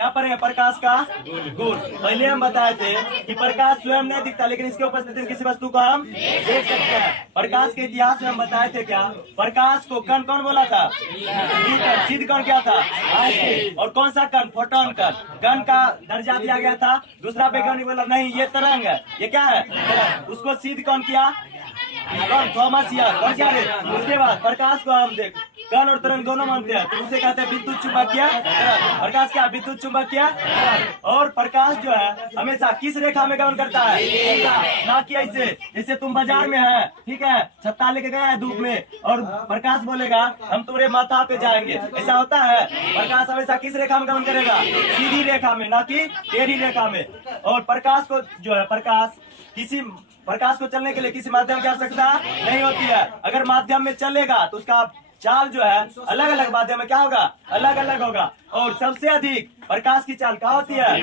क्या पर है प्रकाश का गुण। पहले हम बताए थे कि प्रकाश स्वयं नहीं दिखता, लेकिन इसके उपस्थिति में किसी वस्तु को हम देख सकते हैं। प्रकाश के इतिहास में हम बताए थे क्या, प्रकाश को कण कौन बोला था, सिद्ध कण क्या था, और कौन सा कण, फोटोन कण। कण का दर्जा दिया गया था। दूसरा वैज्ञानिक बोला नहीं ये तरंग है, ये क्या है तरंग। उसको सिद्ध कौन किया, कौन, थॉमस यार, कौन क्या है। उसके बाद प्रकाश को हम देख कण और तरंग दोनों मानते हैं, तो उसे कहते हैं विद्युत चुंबकीय प्रकाश। क्या विद्युत चुंबकीय। और प्रकाश जो है हमेशा किस रेखा में गमन करता है, ना कि ऐसे जैसे तुम बाजार में है, ठीक है, छत्ता लेके गया है धूप में, और प्रकाश बोलेगा हम तुम्हारे माथा पे जाएंगे, ऐसा होता है। प्रकाश हमेशा किस रेखा में गमन करेगा, सीधी रेखा में, ना कि टेढ़ी रेखा में। और प्रकाश को जो है प्रकाश को चलने के लिए किसी माध्यम की आवश्यकता नहीं होती है। अगर माध्यम में चलेगा तो उसका चाल जो है अलग अलग माध्यम में क्या होगा, अलग अलग होगा। और सबसे अधिक प्रकाश की चाल क्या होती है,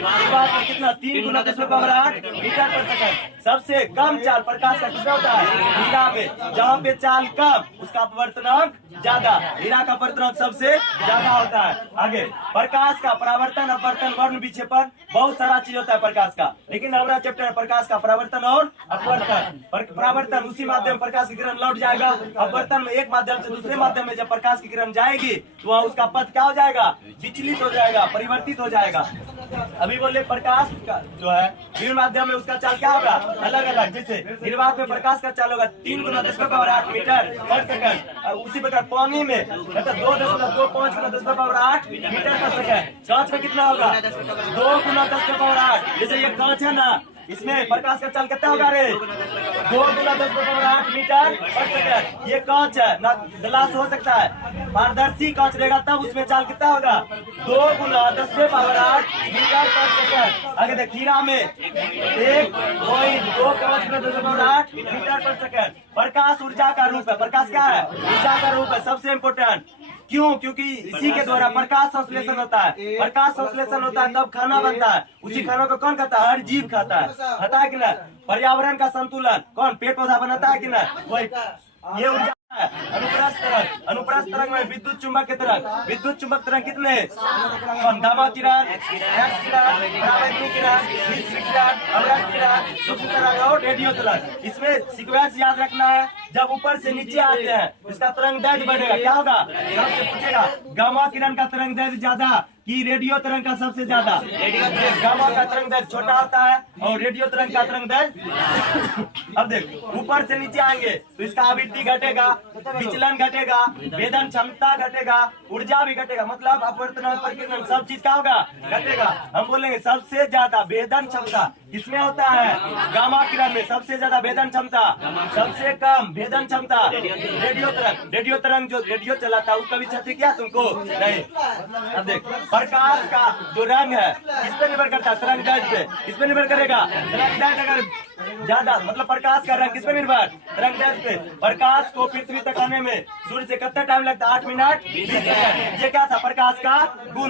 कितना, 3 × 10⁸ मीटर पर सेकंड। सबसे कम चाल प्रकाश का कितना होता है, हीरा में। जहाँ पे चाल कम उसका अपवर्तनांक ज्यादा, हीरा का अपवर्तनांक सबसे ज्यादा होता है। आगे प्रकाश का परावर्तन, अपवर्तन, वर्ण विक्षेपण, बहुत सारा चीज होता है प्रकाश का, लेकिन हमारा चैप्टर है प्रकाश का परावर्तन और अपवर्तन। परावर्तन उसी माध्यम प्रकाश की किरण लौट जाएगा। अपवर्तन में एक माध्यम से दूसरे माध्यम में जब प्रकाश की किरण जाएगी तो वहाँ उसका पथ क्या हो जाएगा, विचलित हो जाएगा, परिवर्तित हो जाएगा। अभी बोले प्रकाश का जो है विभिन्न माध्यम में उसका चाल क्या होगा, अलग अलग। जैसे निर्वात में प्रकाश का चाल होगा 3 × 10⁸ मीटर पर सेकंड। उसी प्रकार पानी में 2.25 × 10⁸ मीटर पर सेकंड। कांच में कितना होगा, 2 × 10⁸। जैसे ये कांच है ना, इसमें प्रकाश का चाल कितना होगा रे, 2 × 10⁸ मीटर पर सेकंड। ये कांच है ना, ग्लास हो सकता है, पारदर्शी कांच रहेगा तब उसमें चाल कितना होगा, 2 × 10⁸ मीटर पर सेकंड। आगे देख हीरा में 1.25 × 10⁸ मीटर पर सेकंड। प्रकाश ऊर्जा का रूप है। प्रकाश क्या है, ऊर्जा का रूप है, सबसे इम्पोर्टेंट। क्यों, क्योंकि इसी के द्वारा प्रकाश संश्लेषण होता है। प्रकाश संश्लेषण होता है तब खाना बनता है। उसी खाना को कौन खाता है, हर जीव खाता है कि ना। पर्यावरण का संतुलन कौन, पेड़ पौधा बनाता है कि ना, वही ये ऊर्जा है। अनुप्रस्थ तरंग, अनुप्रस्थ तरंग में विद्युत चुंबक के तरंग, विद्युत चुंबक तरंग कितने, गामा किरण, एक्स किरण, परावैद्युतिक किरण, किरण, अवरक्त किरण, सूक्ष्म तरंग और रेडियो तरंग। इसमें सीक्वेंस याद रखना है। जब ऊपर से नीचे आते हैं इसका तरंग दैर्ध्य बढ़ेगा, क्या होगा, सबसे पूछेगा गामा किरण का तरंग दैर्ध्य ज्यादा कि रेडियो तरंग का सबसे ज्यादा। गामा का तरंग दैर्ध्य छोटा होता है और रेडियो तरंग का तरंग दैर्ध्य अब देख ऊपर से नीचे आएंगे तो इसका आवृत्ति घटेगा, विचलन घटेगा, वेदन क्षमता घटेगा, ऊर्जा भी घटेगा। मतलब अपवर्तन और परिकीर्णन सब चीज क्या होगा, घटेगा। हम बोलेंगे सबसे ज्यादा वेदन क्षमता किसमें होता है, गामा किरण में सबसे ज्यादा वेदन क्षमता, सबसे कम वेदन क्षमता रेडियो तरंग। रेडियो तरंग जो रेडियो चलाता है वो कभी क्षति किया तुमको नहीं। अब देख प्रकाश का जो रंग है किस पे निर्भर करता है, तरंग दैर्ध्य पे। इस पे निर्भर करेगा तरंग दैर्ध्य अगर ज्यादा, मतलब प्रकाश का रंग किस पे निर्भर, तरंग दैर्ध्य पे। प्रकाश को पृथ्वी तक आने में सूर्य से कितना टाइम लगता है, 8 मिनट 20 सेकंड। ये क्या था प्रकाश का गुण।